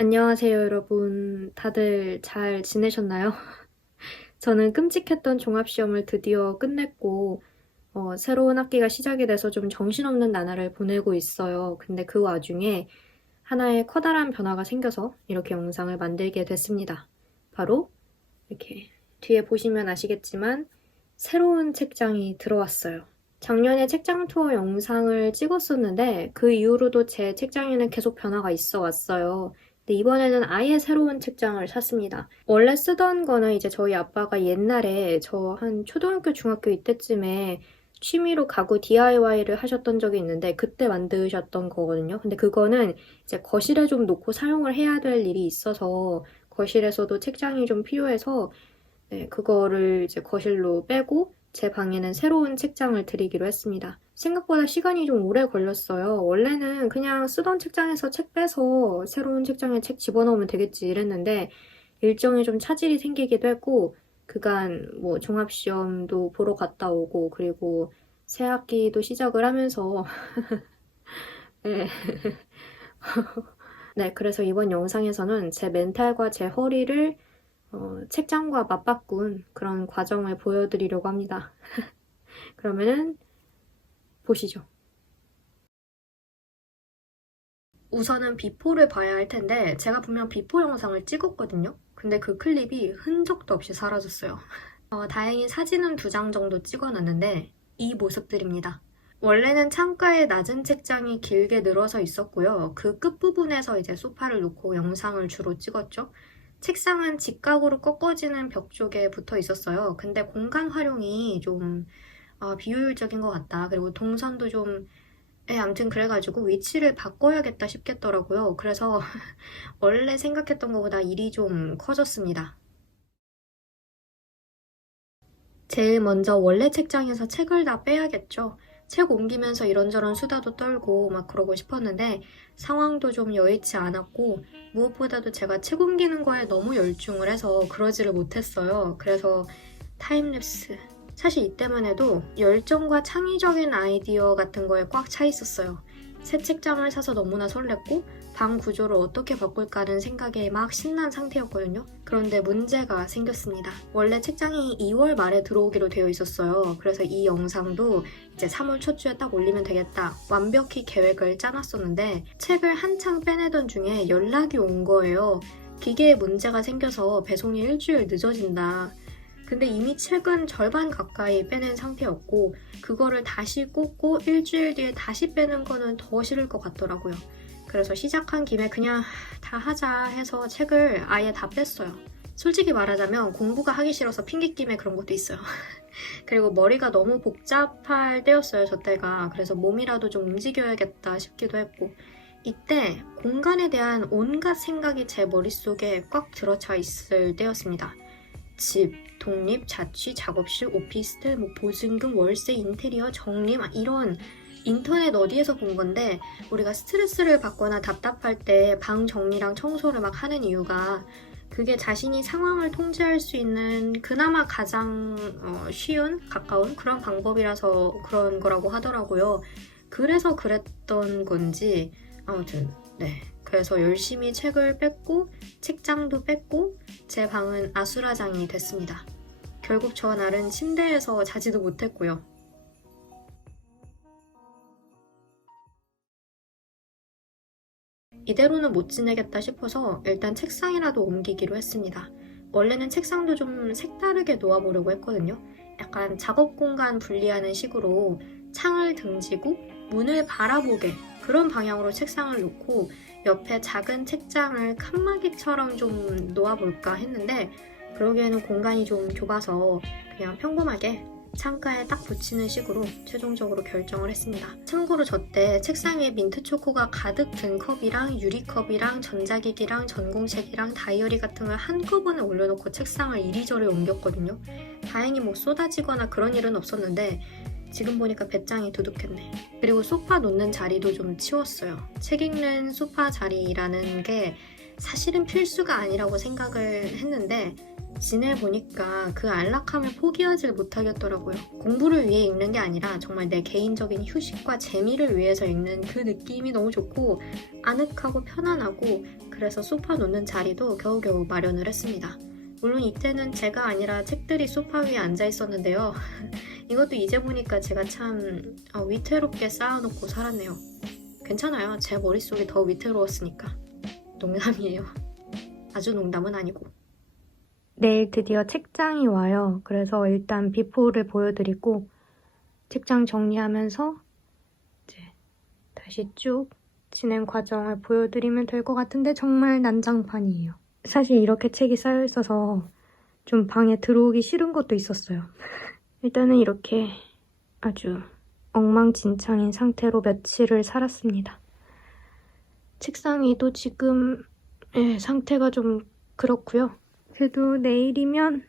안녕하세요, 여러분. 다들 잘 지내셨나요? 저는 끔찍했던 종합시험을 드디어 끝냈고, 새로운 학기가 시작이 돼서 좀 정신없는 나날을 보내고 있어요. 근데 그 와중에 하나의 커다란 변화가 생겨서 이렇게 영상을 만들게 됐습니다. 바로 이렇게 뒤에 보시면 아시겠지만 새로운 책장이 들어왔어요. 작년에 책장 투어 영상을 찍었었는데 그 이후로도 제 책장에는 계속 변화가 있어 왔어요. 근데 이번에는 아예 새로운 책장을 샀습니다. 원래 쓰던 거는 이제 저희 아빠가 옛날에 저 한 초등학교, 중학교 이때쯤에 취미로 가구 DIY를 하셨던 적이 있는데 그때 만드셨던 거거든요. 근데 그거는 이제 거실에 좀 놓고 사용을 해야 될 일이 있어서 거실에서도 책장이 좀 필요해서 네, 그거를 이제 거실로 빼고 제 방에는 새로운 책장을 드리기로 했습니다. 생각보다 시간이 좀 오래 걸렸어요. 원래는 그냥 쓰던 책장에서 책 빼서 새로운 책장에 책 집어넣으면 되겠지 이랬는데 일정에 좀 차질이 생기기도 했고 그간 뭐 종합시험도 보러 갔다 오고 그리고 새 학기도 시작을 하면서 네. 네, 그래서 이번 영상에서는 제 멘탈과 제 허리를 책장과 맞바꾼 그런 과정을 보여드리려고 합니다. 그러면은 보시죠. 우선은 비포를 봐야 할 텐데 제가 분명 비포 영상을 찍었거든요. 근데 그 클립이 흔적도 없이 사라졌어요. 다행히 사진은 2장 정도 찍어놨는데 이 모습들입니다. 원래는 창가에 낮은 책장이 길게 늘어서 있었고요. 그 끝부분에서 이제 소파를 놓고 영상을 주로 찍었죠. 책상은 직각으로 꺾어지는 벽 쪽에 붙어 있었어요. 근데 공간 활용이 좀 비효율적인 것 같다. 그리고 동선도 좀 아무튼 그래가지고 위치를 바꿔야겠다 싶겠더라고요. 그래서 원래 생각했던 것보다 일이 좀 커졌습니다. 제일 먼저 원래 책장에서 책을 다 빼야겠죠. 책 옮기면서 이런저런 수다도 떨고 막 그러고 싶었는데 상황도 좀 여의치 않았고 무엇보다도 제가 책 옮기는 거에 너무 열중을 해서 그러지를 못했어요. 그래서 타임랩스. 사실 이때만 해도 열정과 창의적인 아이디어 같은 거에 꽉 차 있었어요. 새 책장을 사서 너무나 설렜고 방 구조를 어떻게 바꿀까 하는 생각에 막 신난 상태였거든요. 그런데 문제가 생겼습니다. 원래 책장이 2월 말에 들어오기로 되어 있었어요. 그래서 이 영상도 이제 3월 첫 주에 딱 올리면 되겠다. 완벽히 계획을 짜놨었는데 책을 한창 빼내던 중에 연락이 온 거예요. 기계에 문제가 생겨서 배송이 일주일 늦어진다. 근데 이미 책은 절반 가까이 빼낸 상태였고 그거를 다시 꽂고 일주일 뒤에 다시 빼는 거는 더 싫을 것 같더라고요. 그래서 시작한 김에 그냥 다 하자 해서 책을 아예 다 뺐어요. 솔직히 말하자면 공부가 하기 싫어서 핑계김에 그런 것도 있어요. 그리고 머리가 너무 복잡할 때였어요, 저 때가. 그래서 몸이라도 좀 움직여야겠다 싶기도 했고 이때 공간에 대한 온갖 생각이 제 머릿속에 꽉 들어차 있을 때였습니다. 집, 독립, 자취, 작업실, 오피스텔, 뭐 보증금, 월세, 인테리어, 정리 막 이런 인터넷 어디에서 본 건데 우리가 스트레스를 받거나 답답할 때 방 정리랑 청소를 막 하는 이유가 그게 자신이 상황을 통제할 수 있는 그나마 가장 쉬운, 가까운 그런 방법이라서 그런 거라고 하더라고요. 그래서 그랬던 건지 아무튼 네. 그래서 열심히 책을 뺐고 책장도 뺐고 제 방은 아수라장이 됐습니다. 결국 저 날은 침대에서 자지도 못했고요. 이대로는 못 지내겠다 싶어서 일단 책상이라도 옮기기로 했습니다. 원래는 책상도 좀 색다르게 놓아보려고 했거든요. 약간 작업 공간 분리하는 식으로 창을 등지고 문을 바라보게 그런 방향으로 책상을 놓고 옆에 작은 책장을 칸막이처럼 좀 놓아볼까 했는데 그러기에는 공간이 좀 좁아서 그냥 평범하게 창가에 딱 붙이는 식으로 최종적으로 결정을 했습니다. 참고로 저 때 책상 위에 민트초코가 가득 든 컵이랑 유리컵이랑 전자기기랑 전공책이랑 다이어리 같은 걸 한꺼번에 올려놓고 책상을 이리저리 옮겼거든요. 다행히 뭐 쏟아지거나 그런 일은 없었는데 지금 보니까 배짱이 두둑했네. 그리고 소파 놓는 자리도 좀 치웠어요. 책 읽는 소파 자리라는 게 사실은 필수가 아니라고 생각을 했는데 지내보니까 그 안락함을 포기하지 못하겠더라고요. 공부를 위해 읽는 게 아니라 정말 내 개인적인 휴식과 재미를 위해서 읽는 그 느낌이 너무 좋고 아늑하고 편안하고, 그래서 소파 놓는 자리도 겨우겨우 마련을 했습니다. 물론 이때는 제가 아니라 책들이 소파 위에 앉아 있었는데요. 이것도 이제 보니까 제가 참 위태롭게 쌓아놓고 살았네요. 괜찮아요. 제 머릿속이 더 위태로웠으니까. 농담이에요. 아주 농담은 아니고. 내일 드디어 책장이 와요. 그래서 일단 비포를 보여드리고 책장 정리하면서 이제 다시 쭉 진행 과정을 보여드리면 될 것 같은데 정말 난장판이에요. 사실 이렇게 책이 쌓여 있어서 좀 방에 들어오기 싫은 것도 있었어요. 일단은 이렇게 아주 엉망진창인 상태로 며칠을 살았습니다. 책상 위도 지금 상태가 좀 그렇고요. 그래도 내일이면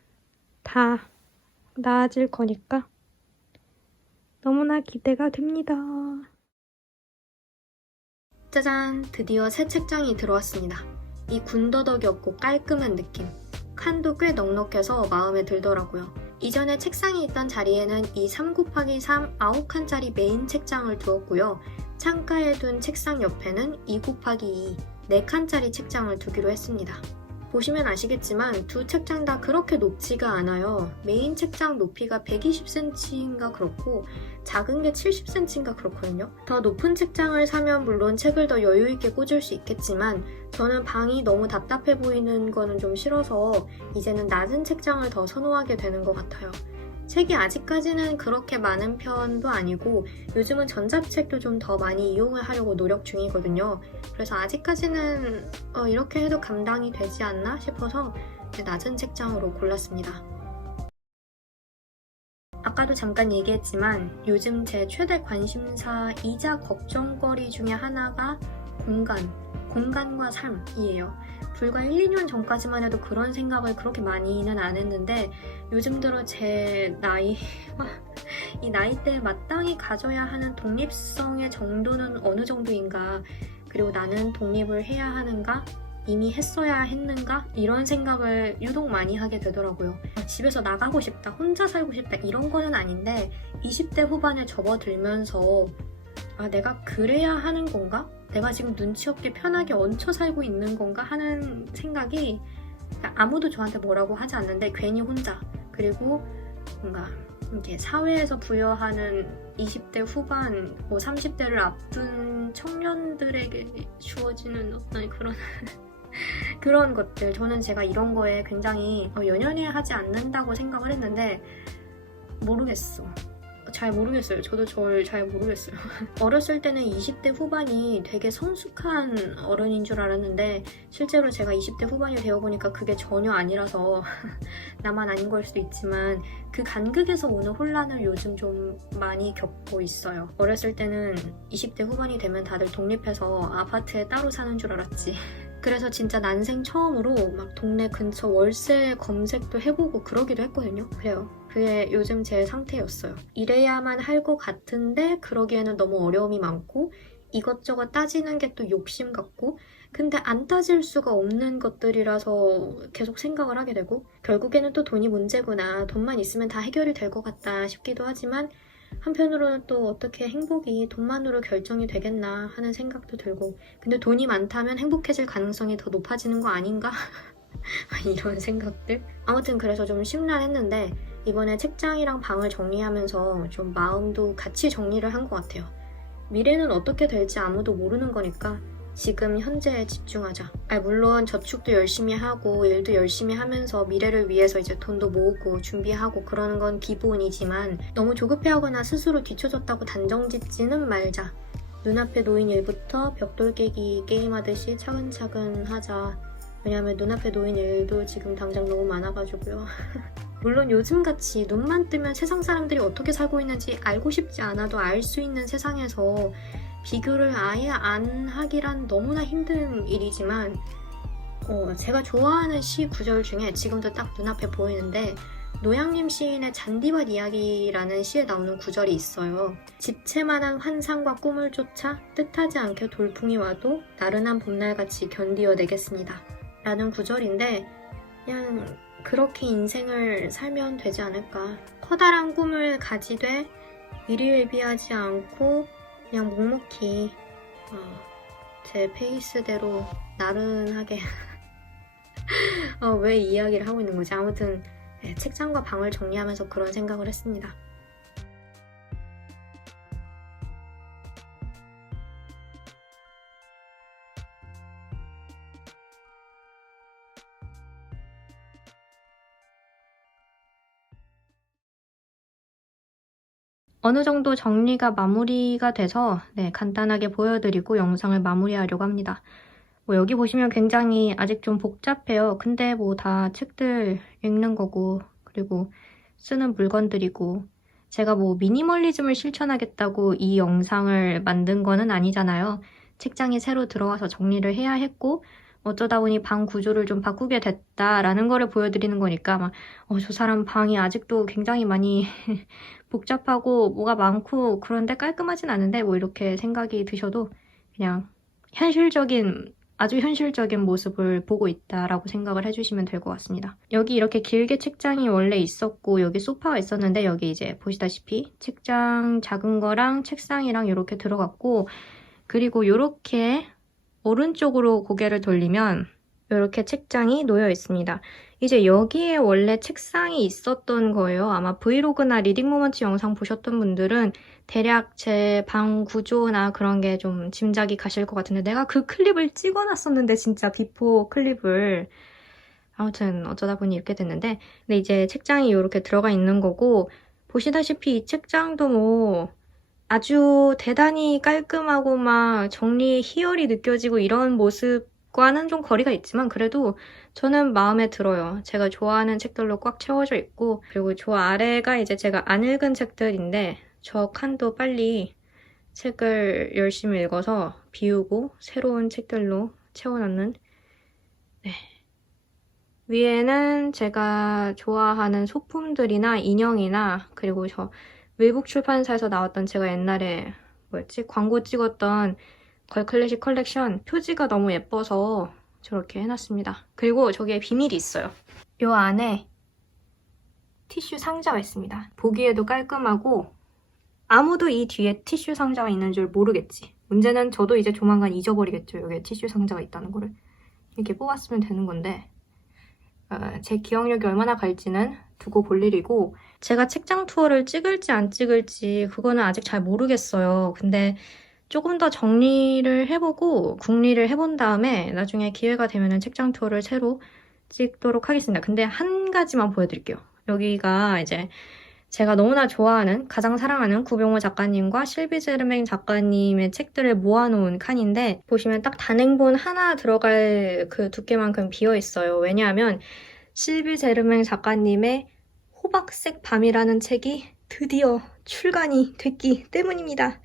다 나아질 거니까 너무나 기대가 됩니다. 짜잔! 드디어 새 책장이 들어왔습니다. 이 군더더기 없고 깔끔한 느낌. 칸도 꽤 넉넉해서 마음에 들더라고요. 이전에 책상이 있던 자리에는 이 3x3 9칸짜리 메인 책장을 두었고요. 창가에 둔 책상 옆에는 2x2 4칸짜리 책장을 두기로 했습니다. 보시면 아시겠지만 두 책장 다 그렇게 높지가 않아요. 메인 책장 높이가 120cm인가 그렇고 작은 게 70cm인가 그렇거든요. 더 높은 책장을 사면 물론 책을 더 여유있게 꽂을 수 있겠지만 저는 방이 너무 답답해 보이는 거는 좀 싫어서 이제는 낮은 책장을 더 선호하게 되는 것 같아요. 책이 아직까지는 그렇게 많은 편도 아니고 요즘은 전자책도 좀 더 많이 이용을 하려고 노력 중이거든요. 그래서 아직까지는 이렇게 해도 감당이 되지 않나 싶어서 낮은 책장으로 골랐습니다. 아까도 잠깐 얘기했지만 요즘 제 최대 관심사이자 걱정거리 중에 하나가 공간과 삶이에요. 불과 1, 2년 전까지만 해도 그런 생각을 그렇게 많이는 안 했는데 요즘 들어 제 이 나이대에 마땅히 가져야 하는 독립성의 정도는 어느 정도인가, 그리고 나는 독립을 해야 하는가, 이미 했어야 했는가, 이런 생각을 유독 많이 하게 되더라고요. 집에서 나가고 싶다, 혼자 살고 싶다 이런 거는 아닌데 20대 후반에 접어들면서 내가 그래야 하는 건가? 내가 지금 눈치 없게 편하게 얹혀 살고 있는 건가? 하는 생각이, 아무도 저한테 뭐라고 하지 않는데 괜히 혼자, 그리고 뭔가 이렇게 사회에서 부여하는 20대 후반, 30대를 앞둔 청년들에게 주어지는 어떤 그런 것들, 저는 제가 이런 거에 굉장히 연연해 하지 않는다고 생각을 했는데 잘 모르겠어요. 저도 저를 잘 모르겠어요. 어렸을 때는 20대 후반이 되게 성숙한 어른인 줄 알았는데 실제로 제가 20대 후반이 되어보니까 그게 전혀 아니라서 나만 아닌 걸 수도 있지만 그 간극에서 오는 혼란을 요즘 좀 많이 겪고 있어요. 어렸을 때는 20대 후반이 되면 다들 독립해서 아파트에 따로 사는 줄 알았지. 그래서 진짜 난생 처음으로 막 동네 근처 월세 검색도 해보고 그러기도 했거든요. 그래요. 그게 요즘 제 상태였어요. 이래야만 할 것 같은데 그러기에는 너무 어려움이 많고 이것저것 따지는 게 또 욕심 같고, 근데 안 따질 수가 없는 것들이라서 계속 생각을 하게 되고, 결국에는 또 돈이 문제구나, 돈만 있으면 다 해결이 될 것 같다 싶기도 하지만 한편으로는 또 어떻게 행복이 돈만으로 결정이 되겠나 하는 생각도 들고, 근데 돈이 많다면 행복해질 가능성이 더 높아지는 거 아닌가? 이런 생각들? 아무튼 그래서 좀 심란했는데 이번에 책장이랑 방을 정리하면서 좀 마음도 같이 정리를 한 것 같아요. 미래는 어떻게 될지 아무도 모르는 거니까 지금 현재에 집중하자. 물론 저축도 열심히 하고 일도 열심히 하면서 미래를 위해서 이제 돈도 모으고 준비하고 그러는 건 기본이지만 너무 조급해하거나 스스로 뒤처졌다고 단정짓지는 말자. 눈앞에 놓인 일부터 벽돌 깨기 게임하듯이 차근차근 하자. 왜냐면 눈앞에 놓인 일도 지금 당장 너무 많아가지고요. 물론 요즘같이 눈만 뜨면 세상 사람들이 어떻게 살고 있는지 알고 싶지 않아도 알 수 있는 세상에서 비교를 아예 안 하기란 너무나 힘든 일이지만 제가 좋아하는 시 구절 중에 지금도 딱 눈앞에 보이는데 노양림 시인의 잔디밭 이야기라는 시에 나오는 구절이 있어요. 집채만한 환상과 꿈을 쫓아 뜻하지 않게 돌풍이 와도 나른한 봄날같이 견디어내겠습니다. 라는 구절인데 그냥 그렇게 인생을 살면 되지 않을까. 커다란 꿈을 가지되 일희일비하지 않고 그냥 묵묵히 제 페이스대로 나른하게 왜 이 이야기를 하고 있는 거지? 아무튼 책장과 방을 정리하면서 그런 생각을 했습니다. 어느 정도 정리가 마무리가 돼서 간단하게 보여드리고 영상을 마무리하려고 합니다. 여기 보시면 굉장히 아직 좀 복잡해요. 근데 다 책들 읽는 거고 그리고 쓰는 물건들이고 제가 미니멀리즘을 실천하겠다고 이 영상을 만든 거는 아니잖아요. 책장이 새로 들어와서 정리를 해야 했고 어쩌다 보니 방 구조를 좀 바꾸게 됐다라는 거를 보여드리는 거니까 저 사람 방이 아직도 굉장히 많이 복잡하고 뭐가 많고 그런데 깔끔하진 않은데 이렇게 생각이 드셔도 그냥 아주 현실적인 모습을 보고 있다라고 생각을 해주시면 될 것 같습니다. 여기 이렇게 길게 책장이 원래 있었고 여기 소파가 있었는데 여기 이제 보시다시피 책장 작은 거랑 책상이랑 이렇게 들어갔고 그리고 이렇게 오른쪽으로 고개를 돌리면 이렇게 책장이 놓여 있습니다. 이제 여기에 원래 책상이 있었던 거예요. 아마 브이로그나 리딩 모먼트 영상 보셨던 분들은 대략 제 방 구조나 그런 게 좀 짐작이 가실 것 같은데 내가 그 클립을 찍어놨었는데 진짜 비포 클립을 아무튼 어쩌다 보니 이렇게 됐는데 근데 이제 책장이 이렇게 들어가 있는 거고 보시다시피 이 책장도 아주 대단히 깔끔하고 정리 희열이 느껴지고 이런 모습과는 좀 거리가 있지만 그래도 저는 마음에 들어요. 제가 좋아하는 책들로 꽉 채워져 있고 그리고 저 아래가 이제 제가 안 읽은 책들인데 저 칸도 빨리 책을 열심히 읽어서 비우고 새로운 책들로 채워넣는 위에는 제가 좋아하는 소품들이나 인형이나 그리고 저 외국 출판사에서 나왔던 제가 옛날에 광고 찍었던 걸클래식 컬렉션 표지가 너무 예뻐서 저렇게 해놨습니다. 그리고 저기에 비밀이 있어요. 이 안에 티슈 상자가 있습니다. 보기에도 깔끔하고 아무도 이 뒤에 티슈 상자가 있는 줄 모르겠지. 문제는 저도 이제 조만간 잊어버리겠죠. 여기에 티슈 상자가 있다는 거를. 이렇게 뽑았으면 되는 건데 제 기억력이 얼마나 갈지는 두고 볼 일이고 제가 책장 투어를 찍을지 안 찍을지 그거는 아직 잘 모르겠어요. 근데 조금 더 정리를 해보고 궁리를 해본 다음에 나중에 기회가 되면 책장 투어를 새로 찍도록 하겠습니다. 근데 한 가지만 보여드릴게요. 여기가 이제 제가 너무나 좋아하는 가장 사랑하는 구병호 작가님과 실비 제르맹 작가님의 책들을 모아놓은 칸인데 보시면 딱 단행본 하나 들어갈 그 두께만큼 비어있어요. 왜냐하면 실비 제르맹 작가님의 호박색 밤이라는 책이 드디어 출간이 됐기 때문입니다.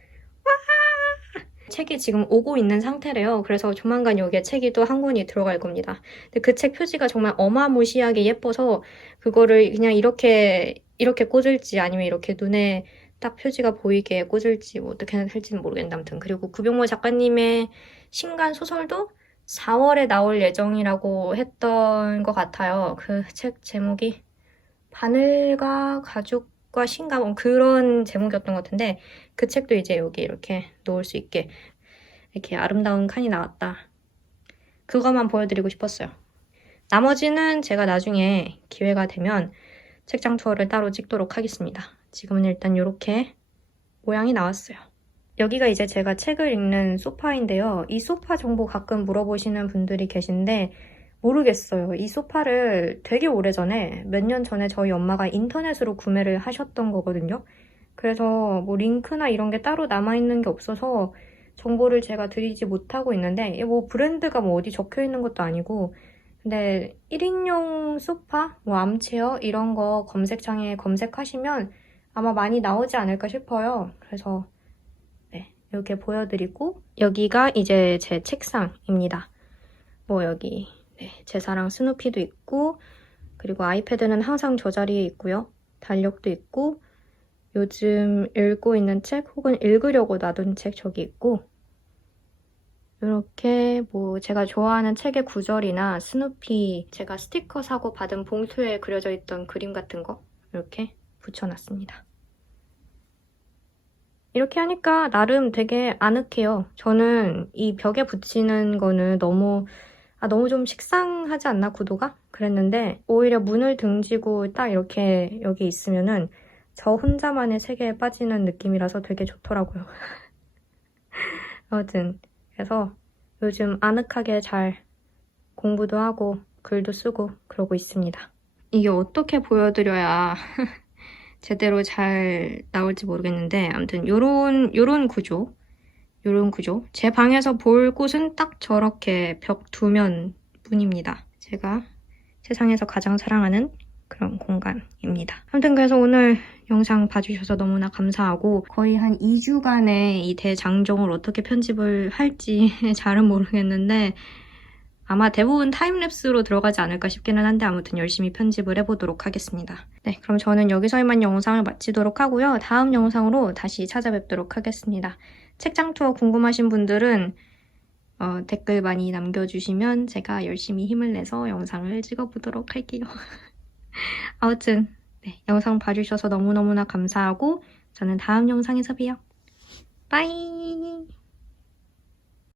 책이 지금 오고 있는 상태래요. 그래서 조만간 여기에 책이 또 한 권이 들어갈 겁니다. 근데 그 책 표지가 정말 어마무시하게 예뻐서 그거를 그냥 이렇게 꽂을지 아니면 이렇게 눈에 딱 표지가 보이게 꽂을지 어떻게 할지는 모르겠는데 아무튼 그리고 구병모 작가님의 신간 소설도 4월에 나올 예정이라고 했던 것 같아요. 그 책 제목이 바늘과 가죽과 신감 그런 제목이었던 것 같은데 그 책도 이제 여기 이렇게 놓을 수 있게 이렇게 아름다운 칸이 나왔다. 그것만 보여드리고 싶었어요. 나머지는 제가 나중에 기회가 되면 책장 투어를 따로 찍도록 하겠습니다. 지금은 일단 이렇게 모양이 나왔어요. 여기가 이제 제가 책을 읽는 소파인데요. 이 소파 정보 가끔 물어보시는 분들이 계신데 모르겠어요. 이 소파를 되게 오래전에 몇 년 전에 저희 엄마가 인터넷으로 구매를 하셨던 거거든요. 그래서 링크나 이런 게 따로 남아있는 게 없어서 정보를 제가 드리지 못하고 있는데 브랜드가 어디 적혀있는 것도 아니고 근데 1인용 소파, 암체어 이런 거 검색창에 검색하시면 아마 많이 나오지 않을까 싶어요. 그래서 이렇게 보여드리고 여기가 이제 제 책상입니다. 여기 제 사랑 스누피도 있고 그리고 아이패드는 항상 저 자리에 있고요. 달력도 있고 요즘 읽고 있는 책 혹은 읽으려고 놔둔 책 저기 있고 이렇게 뭐 제가 좋아하는 책의 구절이나 스누피 제가 스티커 사고 받은 봉투에 그려져 있던 그림 같은 거 이렇게 붙여놨습니다. 이렇게 하니까 나름 되게 아늑해요. 저는 이 벽에 붙이는 거는 너무 좀 식상하지 않나 구도가? 그랬는데 오히려 문을 등지고 딱 이렇게 여기 있으면은 저 혼자만의 세계에 빠지는 느낌이라서 되게 좋더라고요. 아무튼 그래서 요즘 아늑하게 잘 공부도 하고 글도 쓰고 그러고 있습니다. 이게 어떻게 보여드려야 제대로 잘 나올지 모르겠는데 아무튼 요런 구조 제 방에서 볼 곳은 딱 저렇게 벽 두면 뿐입니다. 제가 세상에서 가장 사랑하는 그런 공간입니다. 아무튼 그래서 오늘 영상 봐주셔서 너무나 감사하고 거의 한 2주간의 이 대장정을 어떻게 편집을 할지 잘은 모르겠는데 아마 대부분 타임랩스로 들어가지 않을까 싶기는 한데 아무튼 열심히 편집을 해보도록 하겠습니다. 네, 그럼 저는 여기서 이만 영상을 마치도록 하고요. 다음 영상으로 다시 찾아뵙도록 하겠습니다. 책장 투어 궁금하신 분들은 댓글 많이 남겨주시면 제가 열심히 힘을 내서 영상을 찍어보도록 할게요. 아무튼 네, 영상 봐주셔서 너무너무나 감사하고 저는 다음 영상에서 봬요. 빠이!